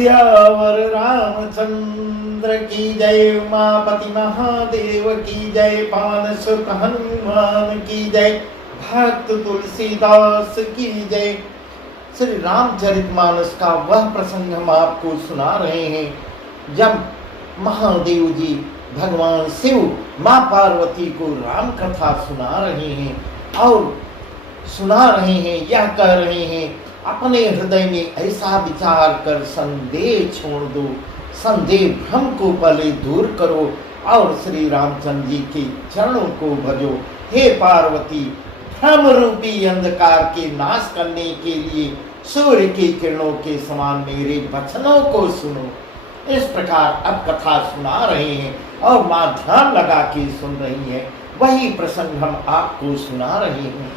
सियावर रामचंद्र की जय, उमापति महादेव की जय, पवन सुत हनुमान की जय, भक्त तुलसीदास की जय। श्री रामचरितमानस का वह प्रसंग हम आपको सुना रहे हैं जब महादेव जी भगवान शिव माँ पार्वती को राम कथा सुना रहे हैं और सुना रहे हैं, यह कह रहे हैं अपने हृदय में ऐसा विचार कर संदेह छोड़ दो, संदेह भ्रम को पहले दूर करो और श्री रामचंद्र जी के चरणों को भजो। हे पार्वती, भ्रम रूपी अंधकार के नाश करने के लिए सूर्य की किरणों के समान मेरे वचनों को सुनो। इस प्रकार अब कथा सुना रहे हैं और मां ध्यान लगा के सुन रही है। वही प्रसंग हम आपको सुना रहे हैं।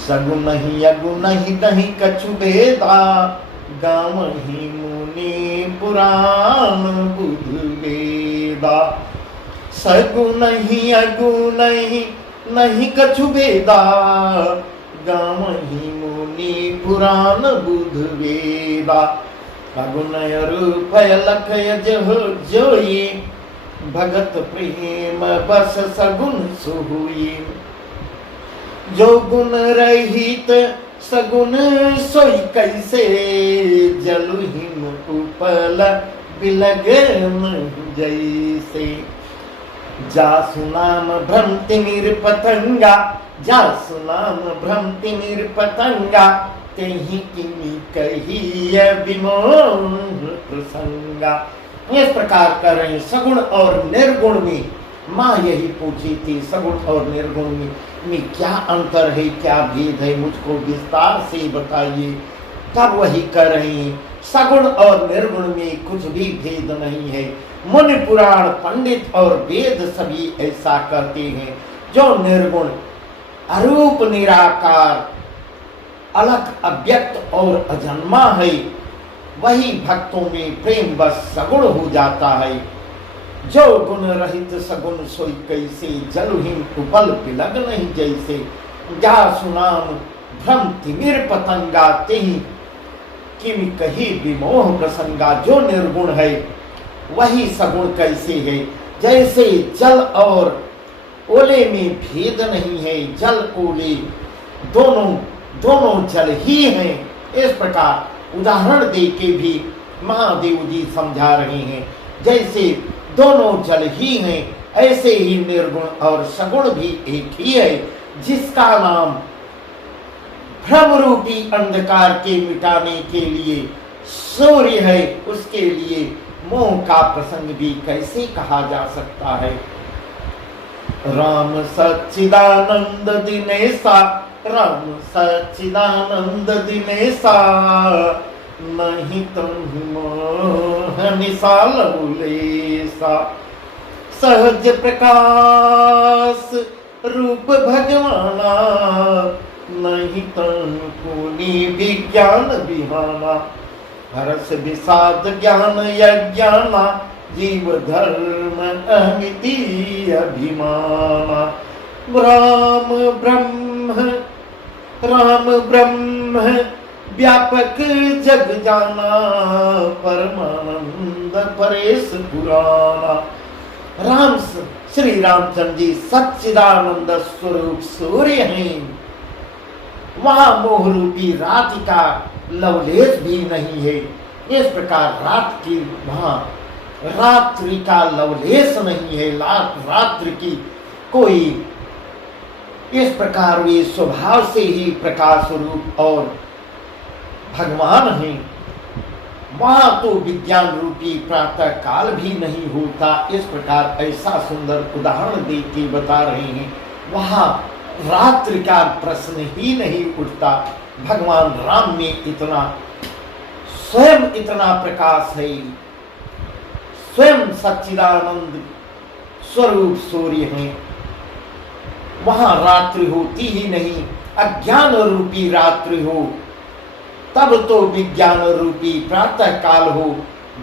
सगुन ही अगुन ही नहीं कछु भेदा, गावहि मुनि पुराण बुध वेदा। सगुन ही अगुन ही नहीं कछु भेदा, गावहि मुनि पुराण बुध वेदा। अगुन रूप लख जह जोई, भगत प्रेम बस सगुन सुहुई। जो गुण रहित सगुन सोई कैसे, जलुहिम उपल बिलगन जैसे। जासु नाम भ्रमति निरपतंगा, जासु नाम भ्रमति निरपतंगा, तेहि किमि कहिय विमोह प्रसंगा। इस प्रकार कर रहे सगुण और निर्गुण में माँ यही पूछी थी, सगुण और निर्गुण में क्या अंतर है, क्या भेद है, मुझको विस्तार से बताइए। तब वही कर रहे हैं सगुण और निर्गुण में कुछ भी भेद नहीं है। मुनि पुराण पंडित और वेद सभी ऐसा कहते हैं। जो निर्गुण अरूप निराकार अलग अव्यक्त और अजन्मा है, वही भक्तों में प्रेम बस सगुण हो जाता है। जो गुण रहित सगुण सोई कैसे, जलुहीन उपल पिलग नहीं जैसे। जासु नाम भ्रम तिमिर पतंगा, तेहि किमि कही विमोह प्रसंगा। जो निर्गुण है वही सगुण कैसे है, जैसे जल और ओले में भेद नहीं है। जल ओले दोनों जल ही हैं। इस प्रकार उदाहरण दे के भी महादेव जी समझा रहे हैं। जैसे दोनों जल ही हैं, ऐसे ही निर्गुण और सगुण भी एक ही है, जिसका नाम भ्रम रूपी अंधकार के मिटाने के लिए सूर्य है। उसके लिए मोह का प्रसंग भी कैसे कहा जा सकता है। राम सच्चिदानंद दिनेशा, राम सच्चिदानंद दिनेशा, नहीं तुम मोह निसाल बुलेसा। सहज प्रकाश रूप भगवाना, नहीं तुम पुनि विज्ञान बिहाना। हरस विषाद ज्ञान यज्ञाना, जीव धर्म अमिति अभिमाना। राम ब्रह्म व्यापक जग जाना, परमानंद परेश पुराना। राम श्री रामचंद्र जी सच्चिदानंद स्वरूप सूर्य हैं। वहां मोह रूपी रात का लवलेश भी नहीं है। इस प्रकार रात की वहां रात्रि का लवलेश नहीं है। रात्रि की कोई इस प्रकार वे स्वभाव से ही प्रकाश रूप और भगवान हैं। वहां तो विज्ञान रूपी प्रातः काल भी नहीं होता। इस प्रकार ऐसा सुंदर उदाहरण दे के बता रहे हैं। वहां रात्रि का प्रश्न ही नहीं उठता। भगवान राम में स्वयं इतना प्रकाश है। स्वयं सच्चिदानंद स्वरूप सूर्य हैं। वहां रात्रि होती ही नहीं। अज्ञान रूपी रात्रि हो तब तो विज्ञान रूपी प्रातः काल हो।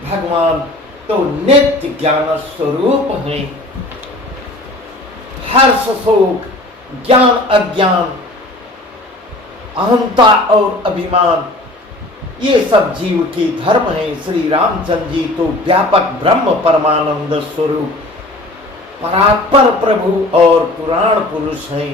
भगवान तो नित्य ज्ञान स्वरूप हैं। हर्ष शोक ज्ञान अज्ञान अहंता और अभिमान ये सब जीव के धर्म हैं। श्री रामचंद्र जी तो व्यापक ब्रह्म परमानंद स्वरूप परात्पर प्रभु और पुराण पुरुष हैं।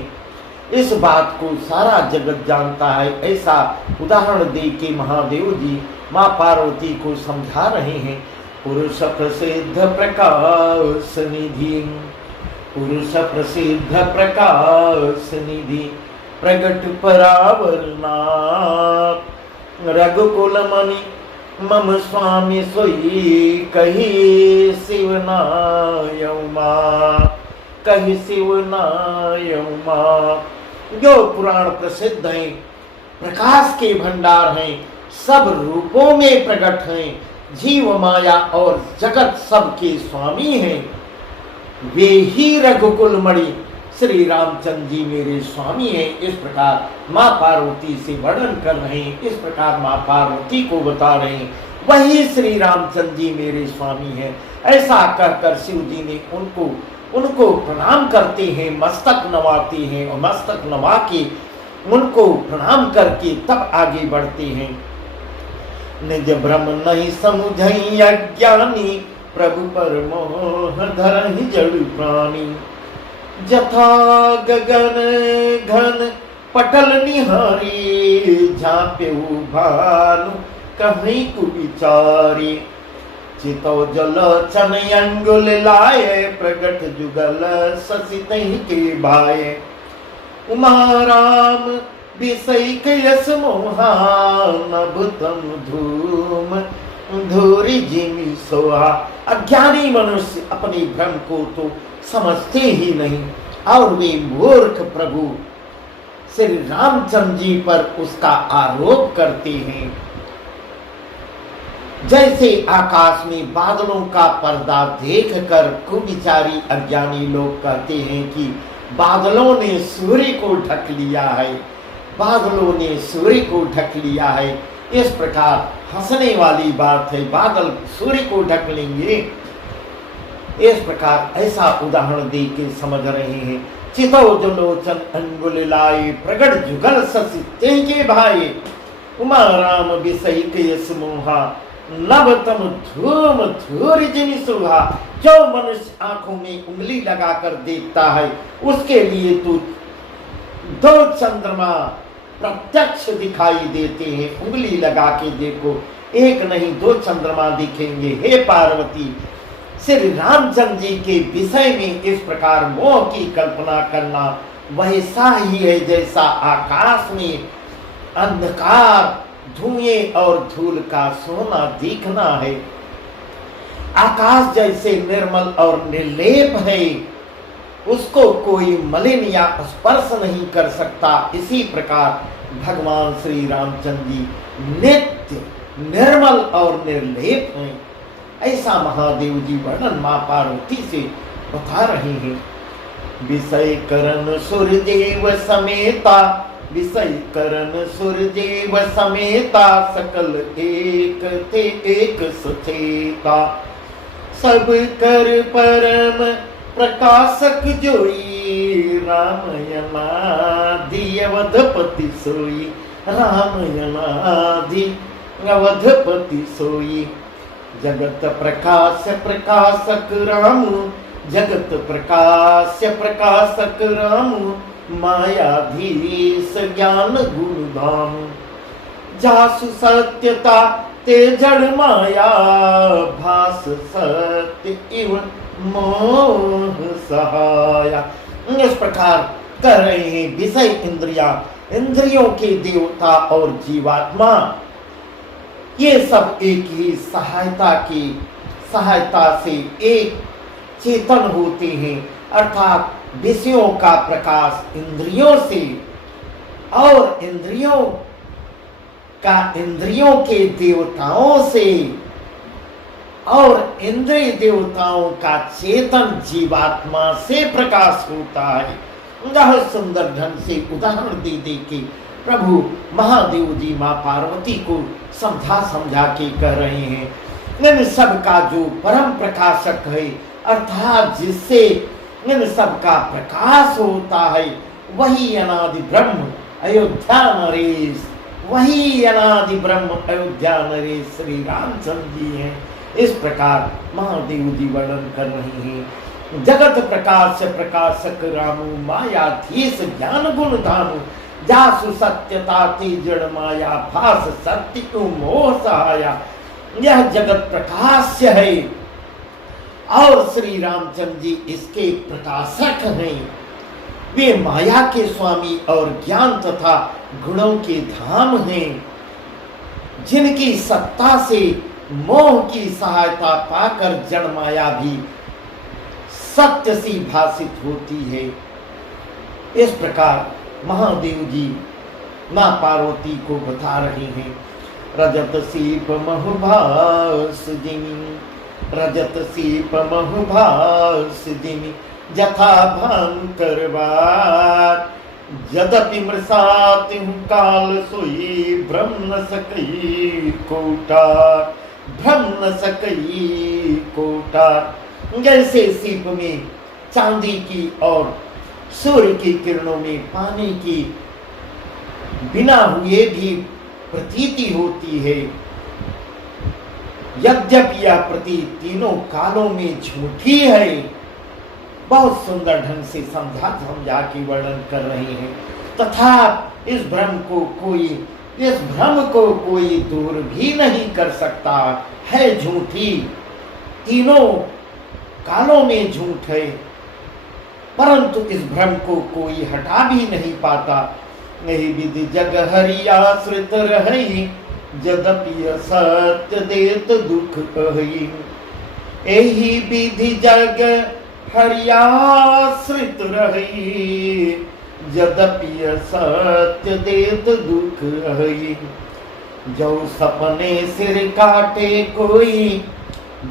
इस बात को सारा जगत जानता है। ऐसा उदाहरण दे के महादेव जी माँ पार्वती को समझा रहे हैं। पुरुष प्रसिद्ध प्रकाश निधि, पुरुष प्रसिद्ध प्रकाश निधि, प्रगट परावरना, रघुकुल मणि मम स्वामी सोई, कही शिवनायमा, कही शिवनायमा। जो पुराण प्रसिद्ध हैं, प्रकाश के भंडार हैं, सब रूपों में प्रकट हैं, जीव माया और जगत सबके स्वामी हैं, वे ही रघुकुल मणि श्री रामचंद्र जी मेरे स्वामी हैं। इस प्रकार माँ पार्वती से वर्णन कर रहे हैं, इस प्रकार माँ पार्वती को बता रहे हैं वही श्री रामचंद्र जी मेरे स्वामी हैं। ऐसा कहकर शिव जी ने उनको प्रणाम करते हैं, मस्तक नवाते हैं और मस्तक नवा के उनको प्रणाम करके तब आगे बढ़ते हैं। निज भ्रम नहीं समुझई अज्ञानी, प्रभु पर मोह धरहि जड़ प्राणी। जथा गगन घन पटल निहारी, झांप्यु भानु कहीं कुविचारी। चितो जल चन अंगुल लाए, प्रगट जुगल शशि तहि के भाए। उमा राम विषय यस मोहा, नभुतम धूम धूरी जिमी सोहा। अज्ञानी मनुष्य अपने भ्रम को तो समझते ही नहीं और वे मूर्ख प्रभु श्री रामचंद्र जी पर उसका आरोप करते हैं। जैसे आकाश में बादलों का पर्दा देखकर कुविचारी अज्ञानी लोग कहते हैं कि बादलों ने सूर्य को ढक लिया है, बादलों ने सूर्य को ढक लिया है। इस प्रकार हंसने वाली बात है, बादल सूर्य को ढक लेंगे। इस प्रकार ऐसा उदाहरण दे के समझ रहे हैं। चितो जलोचन अंगुल लाए, प्रगट जुगल शशि तहि के भाई। उमा राम विषय यस मोहा, नभतम धूम धूरि जिनि शोभा। जो मनुष्य आंखों में उंगली लगाकर देखता है उसके लिए तो दो चंद्रमा प्रत्यक्ष दिखाई देते हैं। उंगली लगा के देखो, एक नहीं दो चंद्रमा दिखेंगे। हे पार्वती, श्री रामचंद्र जी के विषय में इस प्रकार मोह की कल्पना करना वैसा ही है जैसा आकाश में अंधकार, धुएं और धूल का सोना दिखना है। आकाश जैसे निर्मल और निर्लेप है, उसको कोई मलिन या स्पर्श नहीं कर सकता। इसी प्रकार भगवान श्री रामचंद्र जी नित्य निर्मल और निर्लेप हैं। ऐसा महादेव जी वर्णन माँ पार्वती से बता रहे हैं। विषय करण सूर्यदेव समेता, विषय करण सूर्यदेव समेता, सकल एक थे एक सचेता। सब कर परम प्रकाशक जोई, रामयनादि अवधपति सोई, रामयनादि अवधपति सोई। जगत प्रकाश प्रकाशक राम, जगत प्रकाश प्रकाशक राम, मायाधीश ज्ञान गुण धाम। जासु सत्यता ते जड़ माया, भास सत्य इव मोह सहाया। इस प्रकार कह रहे हैं विषय इंद्रियों के देवता और जीवात्मा ये सब एक ही सहायता से एक चेतन होते हैं। अर्थात विषयों का प्रकाश इंद्रियों से और इंद्रियों के देवताओं से और इंद्रिय देवताओं का चेतन जीवात्मा से प्रकाश होता है। बहुत सुंदर ढंग से उदाहरण दे दे के प्रभु महादेव जी माँ पार्वती को समझा के कह रहे हैं। इन सब का जो परम प्रकाशक है, अर्थात जिससे इन सब का प्रकाश होता है, वही अनादि ब्रह्म अयोध्या नरेश वही अनादि ब्रह्म अयोध्या नरेश श्री रामचंद्र जी हैं। इस प्रकार महादेव जी वर्णन कर रहे हैं। जगत प्रकाश प्रकाशक रामु मायाधीश ज्ञान गुण धानु जासु सत्यता जड़ माया भास सत्य मोह सहाया। यह जगत प्रकाश है और श्री रामचंद्र जी इसके प्रकाशक हैं। वे माया के स्वामी और ज्ञान तथा गुणों के धाम हैं, जिनकी सत्ता से मोह की सहायता पाकर जड़ माया भी सत्य सी भासित होती है। इस प्रकार महादेव जी मां पार्वती को बता रहे हैं। रजत सीप महुभास जिमी, रजत सीप महुभास जिमी जथा भान करवार। यद्यपि मृषाति काल सोई भ्रम न सकई कोटार, भ्रम न सकई कोटार। जैसे सीप में चांदी की और सूर्य की किरणों में पानी की बिना हुए भी प्रतीति होती है, यद्यपि यह प्रतीति तीनों कालों में झूठी है। बहुत सुंदर ढंग से समझा के वर्णन कर रहे हैं। तथा इस भ्रम को कोई दूर भी नहीं कर सकता है, झूठी तीनों कालों में झूठ है, परंतु इस भ्रम को कोई हटा भी नहीं पाता। यही विधि जग हरि आश्रित रही, यद्यपि असत्य देत दुख कही। यही विधि जग हरि आश्रित रही, यद्यपि असत्य देत दुख कही। जो सपने सिर काटे कोई,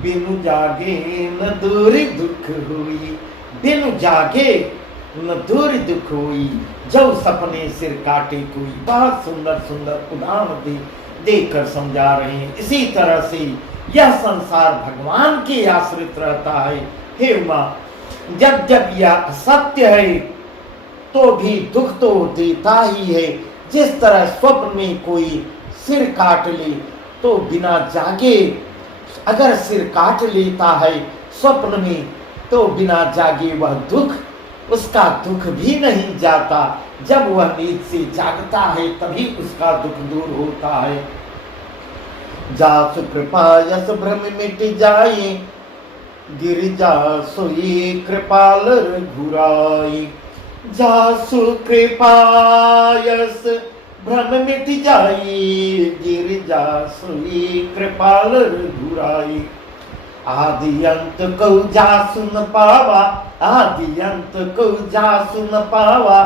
बिनु जागे न दूर दुख हुई। बिनु जागे न दूर दुख हुई, जो सपने सिर काटे कोई। बहुत सुंदर सुंदर उदाहरण देकर समझा रहे हैं। इसी तरह से यह संसार भगवान के आश्रित रहता है। हे उमा, जब जब यह असत्य है तो भी दुख तो देता ही है। जिस तरह स्वप्न में कोई सिर काट ले तो बिना जागे, अगर सिर काट लेता है स्वप्न में तो बिना जागे वह दुख, उसका दुख भी नहीं जाता। जब वह नींद से जागता है तभी उसका दुख दूर होता है। जासु कृपा यस भ्रम मिट जाए, गिरिजा सोई कृपाल रघुराई। जासु कृपा यस भ्रम मिट जाई, गिरिजा सोई कृपाल रघुराई। आदि अंत को जासु न पावा, आदि अंत को जासु न पावा।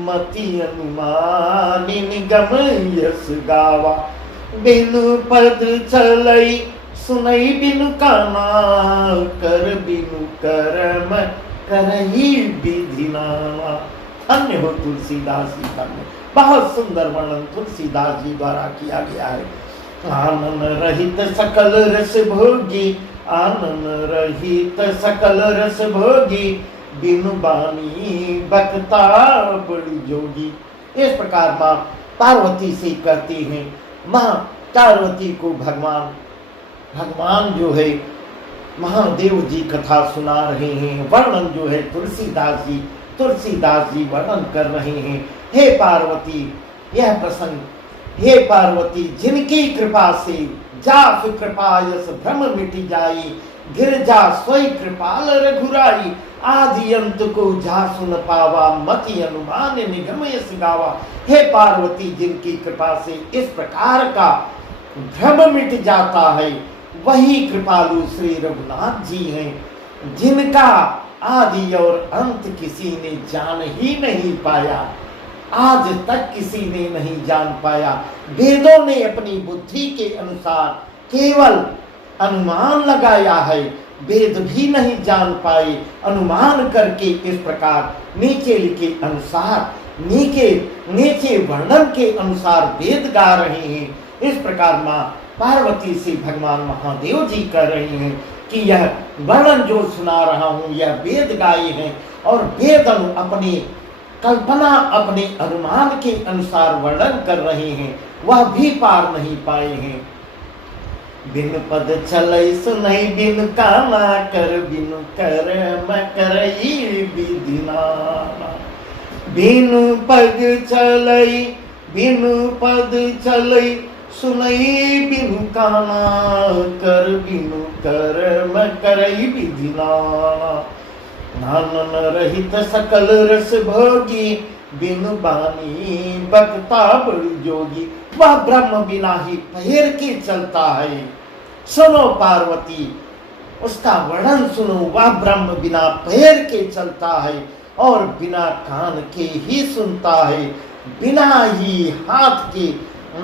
मति अनुमानी निगम यस गावा। बिनु पद चलई सुनई बिनु काना, कर बिनु करम करही विधि नामा। धन्य हो तुलसीदास जी का। बहुत सुंदर वर्णन तुलसीदास जी द्वारा किया गया है। आनंद रहित सकल रस भोगी, आनंद रहित सकल रस भोगी। बिनु बानी बकता बड़ी जोगी। इस प्रकार माँ पार्वती से कहती हैं। माँ पार्वती को भगवान जो है महादेव जी कथा सुना रहे हैं। वर्णन जो है तुलसीदास जी वर्णन कर रहे हैं। हे पार्वती, यह प्रसंग, हे पार्वती, जिनकी कृपा से जासु कृपा यस भ्रम मिटी जाई, गिरजा सोई कृपाल रघुराई। आदि अंत को जासु न पावा, मति अनुमान निगम यस गावा। हे पार्वती, जिनकी कृपा से इस प्रकार का भ्रम मिट जाता है, वही कृपालु श्री रघुनाथ जी हैं, जिनका आदि और अंत किसी ने जान ही नहीं पाया। आज तक किसी ने नहीं जान पाया। वेदों ने अपनी बुद्धि के अनुसार केवल अनुमान लगाया है, वेद भी नहीं जान पाए। अनुमान करके इस प्रकार नीचे लिखे अनुसार, नीचे वर्णन के अनुसार वेद गा रहे हैं। इस प्रकार माँ पार्वती से भगवान महादेव जी कह रहे हैं कि यह वर्णन जो सुना रहा हूँ यह वेद गाये हैं, और वेद अपनी कल्पना, अपने अनुमान के अनुसार वर्णन कर रहे हैं। वह भी पार नहीं पाए हैं। बिन पद चलई सुनई बिन काना कर बिन कर्म करई विधि नाना। बिन पग चलई बिन पद चलई सुनई बिन काना कर बिन कर्म करई विधि नाना। नानन रहित सकल रस भोगी बिन बानी बक्ता बड़ी जोगी। वह ब्रह्म बिना ही पैर के चलता है। सुनो पार्वती, उसका वर्णन सुनो। वह ब्रह्म बिना पैर के चलता है और बिना कान के ही सुनता है, बिना ही हाथ के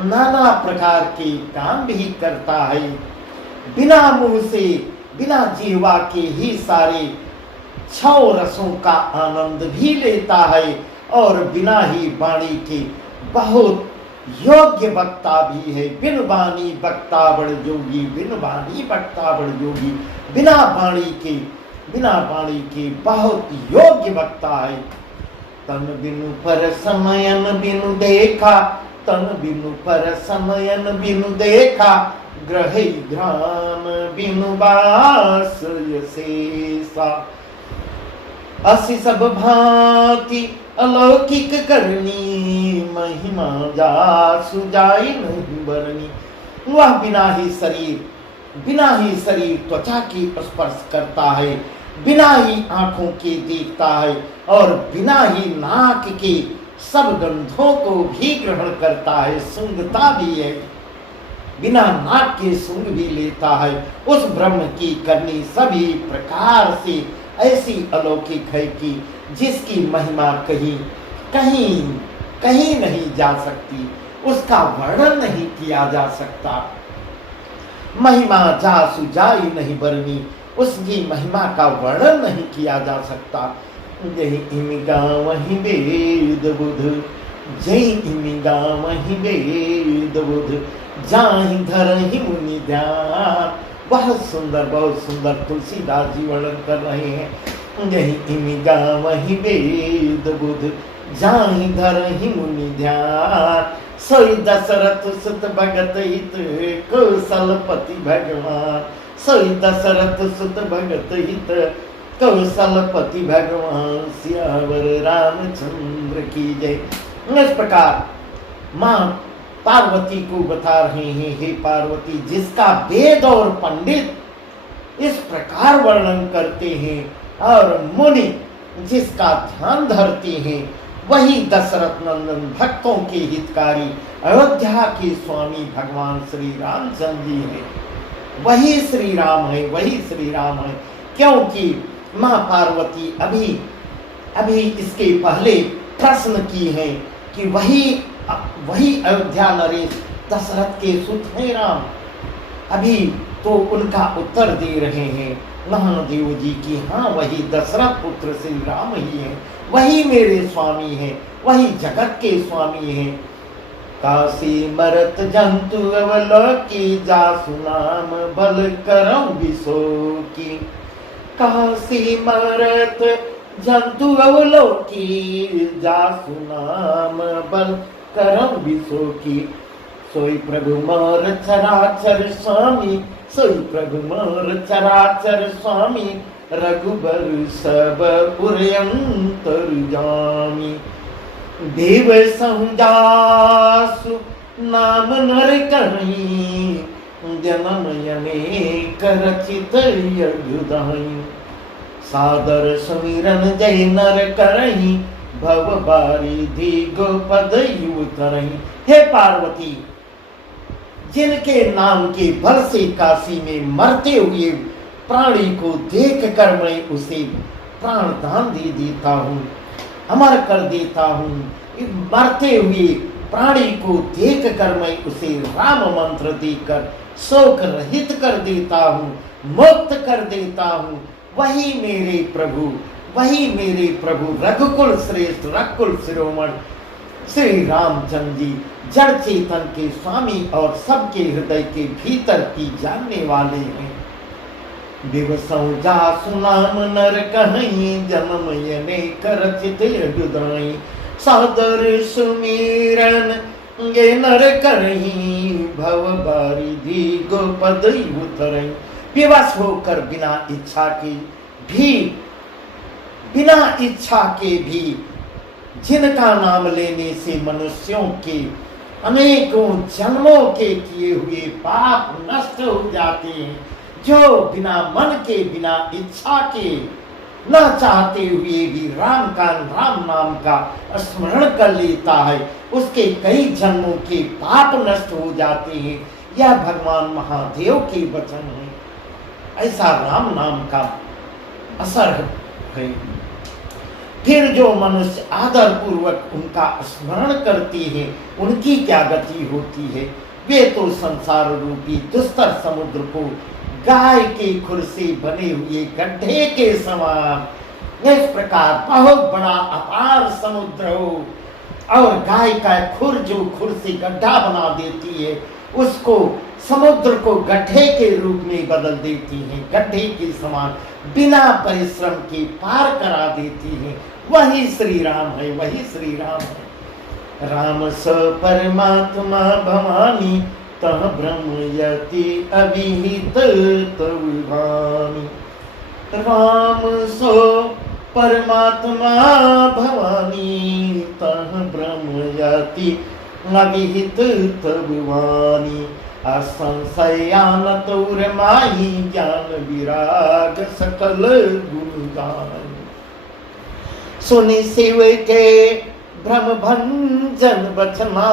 नाना प्रकार के काम भी करता है, बिना मुंह से बिना जीवा के ही सारे 6 रसों का आनंद भी लेता है और बिना ही वाणी के बहुत योग्य वक्ता भी है। बिन वाणी वक्ता बड़ जोगी, बिन वाणी वक्ता बड़ जोगी। बिना वाणी के बहुत योग्य वक्ता है। तन बिनु पर समयन बिनु देखा, तन बिनु पर समयन बिनु देखा। ग्रही घ्राण बिनु बास शेषा। असी सब भांति अलौकिक करनी, महिमा जासु जाई नहीं बरनी। वह बिना ही शरीर त्वचा की स्पर्श करता है, बिना ही आंखों के देखता है और बिना ही नाक के सब गंधों को भी ग्रहण करता है, सूंघता भी है, बिना नाक के सूंघ भी लेता है। उस ब्रह्म की करनी सभी प्रकार से ऐसी अलौकिक है कि जिसकी महिमा कहीं नहीं जा सकती, उसका वर्णन नहीं किया जा सकता। महिमा जासु जाई नहीं बरनी, उसकी महिमा का वर्णन नहीं किया जा सकता। जय इमिगा वही वेद बुध, जय इमिगा वही वेद बुध, जाहि धर ही मुनि ध्यान। बहुत सुंदर तुलसीदास जी वर्णन कर रहे हैं। यही इमिगा वही वेद बुध, जाहि धर ही मुनि ध्यान। सोई दशरथ सुत भगत हित, कौशलपति भगवान। सोई दशरथ सुत भगत हित, कौशलपति भगवान। सियावर रामचंद्र की जय। इस प्रकार माँ पार्वती को बता रहे हैं, हे पार्वती, जिसका वेद और पंडित इस प्रकार वर्णन करते हैं और मुनि जिसका ध्यान धरते हैं, वही दशरथ नंदन भक्तों के हितकारी अयोध्या के स्वामी भगवान श्री रामचंद्र जी हैं। वही श्री राम है, क्योंकि माँ पार्वती अभी इसके पहले प्रश्न की है कि वही अयोध्या नरेश दशरथ के सुत हैं राम। अभी तो उनका उत्तर दे रहे हैं महादेव जी की, हाँ वही दशरथ पुत्र श्री राम ही हैं, वही मेरे स्वामी हैं, वही जगत के स्वामी हैं। काशी मरत जंतु अवलोकी, जासु नाम बल करम विशोकी। काशी मरत जंतु अवलोकी, जासु नाम बल करम विशोकी। सोई प्रभु मोर चराचर स्वामी, सोई प्रभु मोर चराचर स्वामी। रघुबर सब पुरंतरजामी। देव संजासु नाम नर कहीं, जन्म अनेक रचित यजुदाई। सादर सुमिरन जय नर करही, भव बारिधि गोपद युव करही। हे पार्वती, जिनके नाम के बल से काशी में मरते हुए प्राणी को देख कर मैं उसे प्राण दान दे देता हूँ, अमर कर देता हूँ। मरते हुए प्राणी को देख कर मैं उसे राम मंत्र देकर शोक रहित कर देता हूँ, मुक्त कर देता हूँ। वही मेरे प्रभु रघुकुल श्रेष्ठ, रघुकुल शिरोमण श्री रामचंद्र जी जड़ चेतन के स्वामी और सबके हृदय के भीतर की जानने वाले हैं। दिवसों जासु नाम नर कहीं, जन्म अनेक रचित यजुदाई। सादर सुमिरन ये नर करही भव बारिधि गोपद उतरई। विवश होकर बिना इच्छा के भी, बिना इच्छा के भी जिनका नाम लेने से मनुष्यों के अनेकों जन्मों के किए हुए पाप नष्ट हो जाते हैं, जो बिना मन के, बिना इच्छा के, न चाहते हुए भी राम नाम का स्मरण कर लेता है, उसके कई जन्मों के पाप नष्ट हो जाते हैं। यह भगवान महादेव के वचन है। ऐसा राम नाम का असर है। फिर जो मनुष्य आदर पूर्वक उनका स्मरण करते हैं, उनकी क्या गति होती है? वे तो संसार रूपी दुस्तर समुद्र को गाय के खुर से बने हुए गड्ढे के समान, इस प्रकार बहुत बड़ा अपार समुद्र हो और गाय का खुर जो खुर से गड्ढा बना देती है, उसको समुद्र को गड्ढे के रूप में बदल देती है, गड्ढे के समान बिना परिश्रम के पार करा देती है। वही श्री राम है, वही श्री राम है। राम स परमात्मा भवानी, तह ब्रह्म यति अभिहित तविभानी। राम सो परमात्मा भवानी, तह ब्रह्म यति अभिहित तविभानी। असंशयान तौर माही, ज्ञान विराग सकल गुण गान। सुनि शिव के भ्रम भंजन बचना,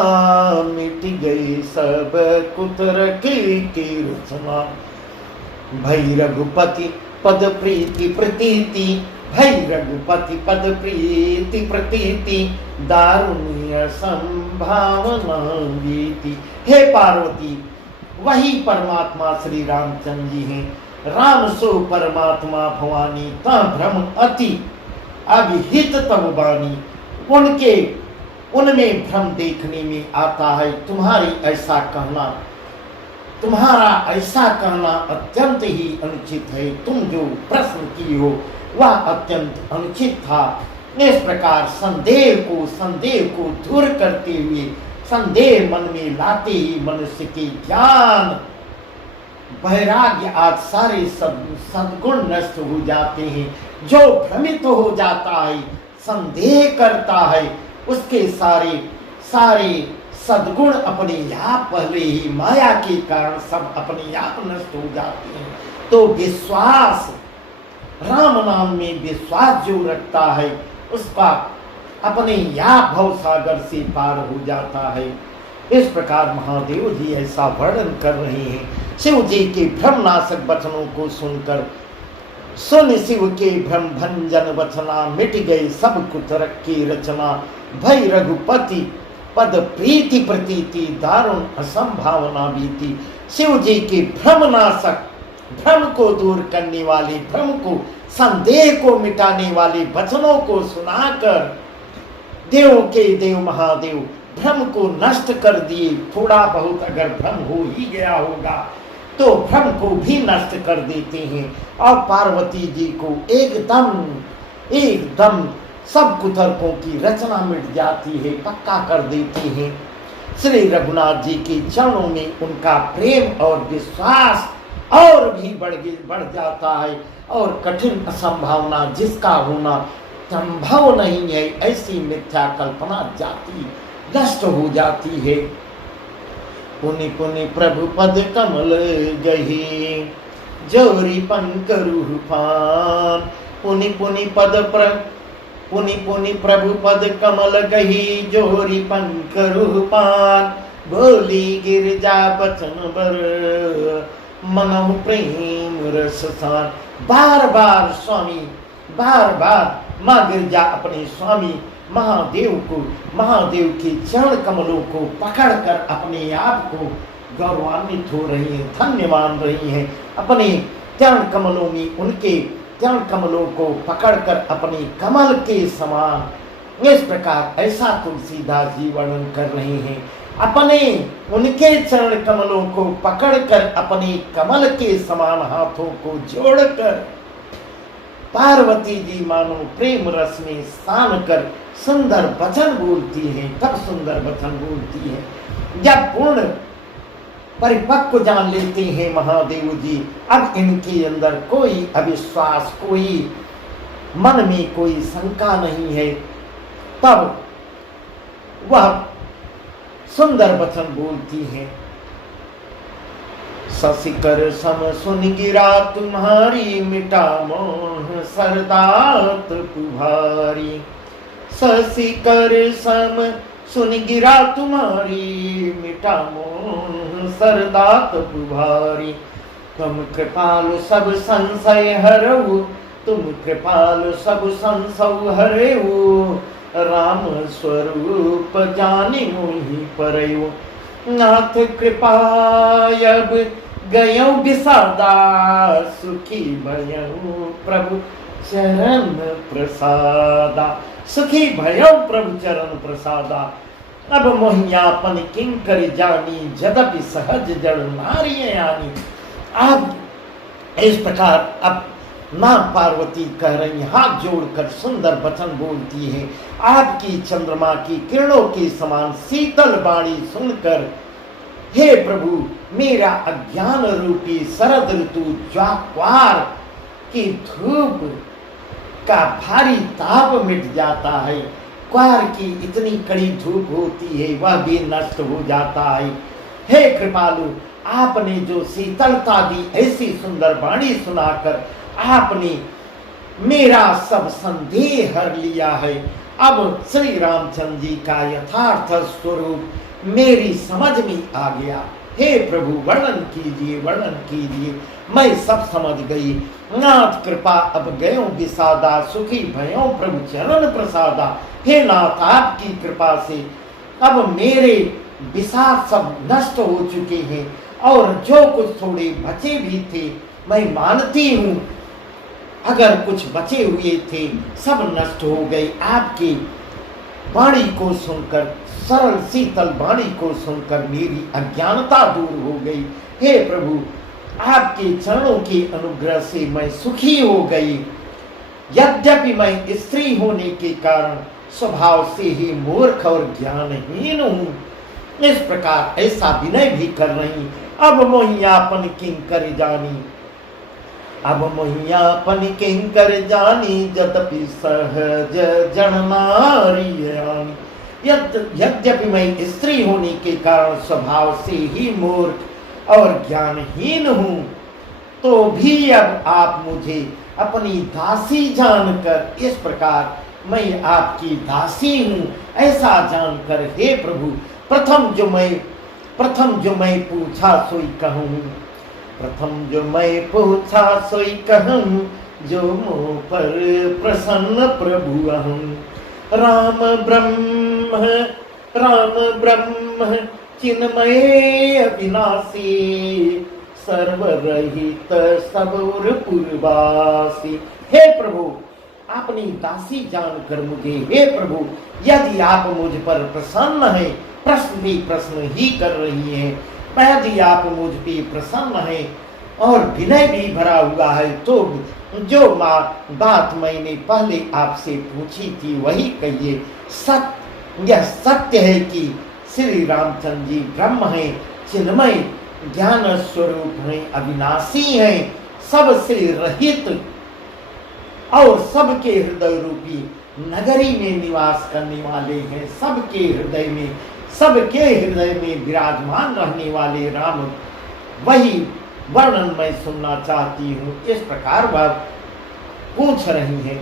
मिट गई सब कुतर्क की रचना। भई रघुपति पद प्रीति प्रतीति, भई रघुपति पद प्रीति प्रतीति, दारुण्य संभावना बीती। हे पार्वती, वही परमात्मा श्री रामचंद्र जी हैं। राम सो परमात्मा भवानी, ता भ्रम अति अभिहित तब बानी। उनके उनमें भ्रम देखने में आता है। तुम्हारी ऐसा कहना, तुम्हारा ऐसा कहना अत्यंत ही अनुचित है। तुम जो प्रश्न की हो वह अत्यंत अनुचित था। इस प्रकार संदेह को दूर करते हुए, संदेह मन में लाते ही मनुष्य के ज्ञान वैराग्य आज सारे सद्गुण नष्ट हो जाते हैं। जो भ्रमित हो जाता है, संदेह करता है, उसके सारे सद्गुण अपने आप पहले ही माया के कारण सब अपने आप नष्ट हो जाते हैं। तो विश्वास, राम नाम में विश्वास जो रखता है, उसका अपने आप भव सागर से पार हो जाता है। इस प्रकार महादेव जी ऐसा वर्णन कर रहे हैं। शिव जी के भ्रमनाशक वचनों को सुनकर, सुन शिव के भ्रम भंजन वचना, मिट गई सब कुतर्क की रचना। भई रघुपति पद प्रीति प्रतीति, दारुण असंभावना बीती। शिव जी के भ्रमनाशक, भ्रम को दूर करने वाले, भ्रम को, संदेह को मिटाने वाले वचनों को सुनाकर देव के देव महादेव भ्रम को नष्ट कर दिए। थोड़ा बहुत अगर भ्रम हो ही गया होगा तो भ्रम को भी नष्ट कर देते हैं और पार्वती जी को एकदम सब कुतर्कों की रचना मिट जाती है, पक्का कर देती हैं। श्री रघुनाथ जी के चरणों में उनका प्रेम और विश्वास और भी बढ़ जाता है और कठिन असंभावना जिसका होना संभव नहीं है, ऐसी मिथ्या कल्पना जाती नष्ट हो जाती है। पुनि पुनि प्रभु पद कमल गही, जोरी पंकरु पान। पुनि पुनि प्रभु पद कमल गही, जोरी पंकरु पान। बोली गिरजा बचन बर, मनहु प्रेम रस सान। बार बार स्वामी, बार बार माँ गिरजा अपने स्वामी महादेव के चरण कमलों को पकड़कर अपने आप को गौरवान्वित हो रही हैं, धन्य मान रही हैं। अपने चरण कमलों में, उनके चरण कमलों को पकड़कर अपने कमल के समान, इस प्रकार ऐसा तुलसीदास जी वर्णन कर रहे हैं। अपने उनके चरण कमलों को पकड़कर अपने कमल के समान हाथों को जोड़कर पार्वती जी मानो प्रेम रस में स्नान कर सुंदर वचन बोलती हैं, तब सुंदर वचन बोलती है जब पूर्ण परिपक्व जान लेते हैं महादेव जी। अब इनके अंदर कोई अविश्वास, कोई मन में कोई शंका नहीं है, तब वह सुंदर वचन बोलती है। शशिकर सम सुन गिरा तुम्हारी, मिटा मोह सरदात तुम्हारी। शशिकर सम सुन गिरा तुम्हारी, मिटा मोह सरदात तुम्हारी। तुम कृपालु सब संशय हरऊ, तुम कृपालु सब संशय हरऊ। राम स्वरूप जानि मोहि परयो, नाथ कृपायब गयो विसादा। सुखी भयऊ प्रभु चरण प्रसादा, सुखी भयऊ प्रभु चरण प्रसादा। अब मोहियापन किंकर जानी, जदपि सहज जड़ नारी आनी। अब इस प्रकार अब मां पार्वती कह रही, हाथ जोड़कर सुंदर वचन बोलती है। आपकी चंद्रमा की किरणों के समान शीतल वाणी सुनकर, हे प्रभु, मेरा अज्ञान रूपी शरद ऋतु ज्वार की धूप का भारी ताप मिट जाता है। क्वार की इतनी कड़ी धूप होती है, वह भी नष्ट हो जाता है। हे कृपालु, आपने जो शीतलता दी, ऐसी सुंदर वाणी सुनाकर आपने मेरा सब संदेह हर लिया है। अब श्री रामचंद्र जी का यथार्थ स्वरूप मेरी समझ में आ गया। हे प्रभु, वर्णन कीजिए, वर्णन कीजिए, मैं सब समझ गई। नाथ कृपा अब गयो विसादा, सुखी भयो प्रभु चरण प्रसादा। हे नाथ, आपकी कृपा से अब मेरे विषाद सब नष्ट हो चुके हैं, और जो कुछ थोड़े बचे भी थे, मैं मानती हूँ अगर कुछ बचे हुए थे सब नष्ट हो गए। आपकी वाणी को सुनकर, सरल शीतल वाणी को सुनकर मेरी अज्ञानता दूर हो गई। हे प्रभु, आपके चरणों के अनुग्रह से मैं सुखी हो गई। यद्यपि मैं स्त्री होने के कारण स्वभाव से ही मूर्ख और ज्ञानहीन हूँ, इस प्रकार ऐसा विनय भी कर रही। अब मोहियापन किंकर जानी, अब मोहियापन किंकर जानी, जतपि सहज जन नारी आनी। यद्यपि मैं स्त्री होने के कारण स्वभाव से ही मूर्ख और ज्ञानहीन हूँ, तो भी अब आप मुझे अपनी दासी जानकर, इस प्रकार मैं आपकी दासी हूँ ऐसा जानकर, हे प्रभु, प्रथम जो मैं पूछा सोई कहूँ, प्रथम जो मैं पूछा सोई कहूँ, जो मुँह पर प्रसन्न प्रभु अहं। राम ब्रह्म चिन्मय अविनाशी, सर्वरहित सबुर पूर्वासी। हे प्रभु, अपनी दासी जानकर मुझे, हे प्रभु, यदि आप मुझ पर प्रसन्न है, प्रश्न भी प्रश्न ही कर रही है, यदि आप मुझ पे प्रसन्न है और विनय भी भरा हुआ है, तो जो बात मैंने पहले आपसे पूछी थी वही कहिए। यह सत्य है कि श्री रामचंद्र जी ब्रह्म हैं, चिन्मय ज्ञान स्वरूप हैं, अविनाशी हैं, सबसे रहित और सबके हृदय रूपी नगरी में निवास करने वाले हैं। सबके हृदय में विराजमान रहने वाले राम, वही वर्णन मैं सुनना चाहती हूँ। इस प्रकार वह पूछ रही है।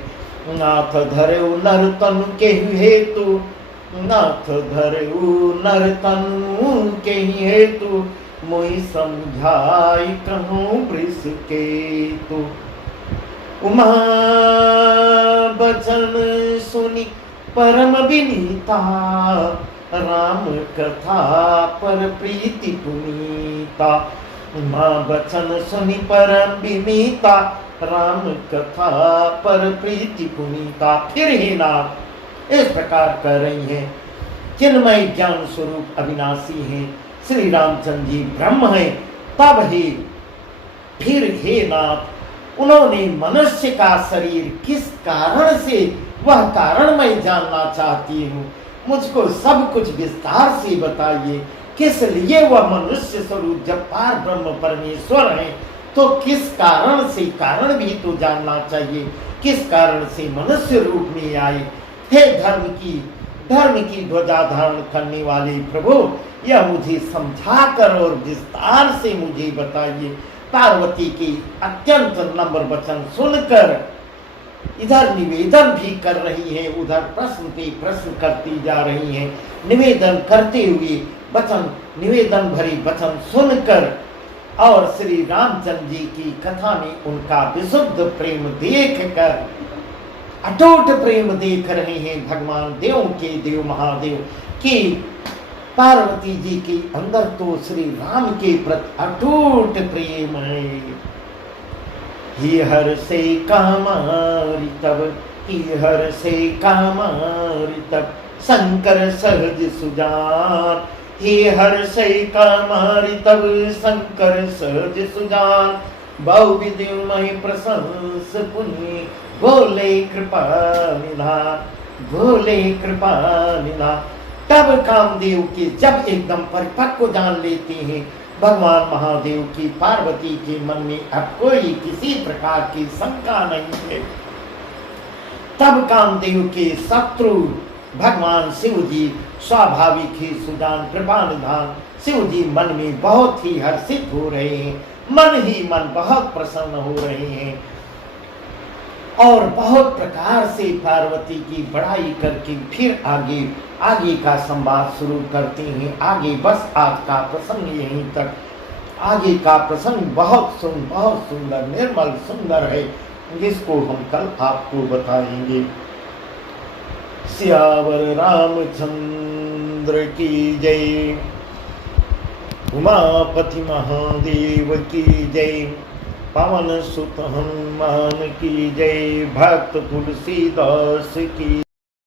नाथ धरऊ नर तनु के हेतु, नाथ धरऊ नर तनु के हेतु, मोहि समझाई कहूँ वृष केतु। उमा बचन सुनी परम विनीता, राम कथा पर प्रीति पुनीता। उमा बचन सुनी परम विनीता, राम कथा पर प्रीति पुनीता। फिर ही नाथ इस प्रकार कह रही हैं, चिन्मय ज्ञान स्वरूप अविनाशी हैं, श्री रामचंद्र जी ब्रह्म हैं। तब ही फिर हे नाथ उन्होंने मनुष्य का शरीर किस कारण से, वह कारण मैं जानना चाहती हूँ। मुझको सब कुछ विस्तार से बताइए। किस लिए वह मनुष्य स्वरूप, जब पार ब्रह्म परमेश्वर है तो किस कारण से, कारण भी तो जानना चाहिए, किस कारण से मनुष्य रूप में आए। हे धर्म की ध्वजा धारण करने वाले प्रभु, यह मुझे समझाकर और विस्तार से मुझे बताइए। पार्वती की अत्यंत नम्र वचन सुनकर इधर निवेदन भी कर रही हैं, उधर प्रश्न पे प्रश्न करती जा रही हैं। निवेदन करते हुए वचन, निवेदन भरी वचन सुनकर और श्री रामचंद्र जी की कथा में उनका विशुद्ध प्रेम देखकर, अटूट प्रेम देख रहे हैं भगवान देव के देव महादेव की पार्वती जी के अंदर तो श्री राम के प्रति अटूट प्रेम है। ही हर से कामारी तब, ही हर से कामारी तब, शंकर सहज सुजान। ही हर से कामारी तब, शंकर सहज सुजान। बहु विद्युमय प्रशंस पुण्य, भोले कृपा निधान, भोले कृपा निधान। तब कामदेव के जब एकदम परिपक्व जान लेते हैं भगवान महादेव की पार्वती के मन में अब कोई किसी प्रकार की शंका नहीं है। तब कामदेव के शत्रु भगवान शिव जी स्वाभाविक ही सुजान कृपा निधान, शिव जी मन में बहुत ही हर्षित हो रहे हैं, मन ही मन बहुत प्रसन्न हो रहे हैं और बहुत प्रकार से पार्वती की बड़ाई करके फिर आगे का संवाद शुरू करते हैं। आगे बस आज का प्रसंग यहीं तक। आगे का प्रसंग बहुत सुंदर निर्मल सुंदर है, जिसको हम कल आपको बताएंगे। सियावर रामचंद्र की जय, उमापति महादेव की जय, पवन सुत हनुमान की जय, भक्त तुलसीदास की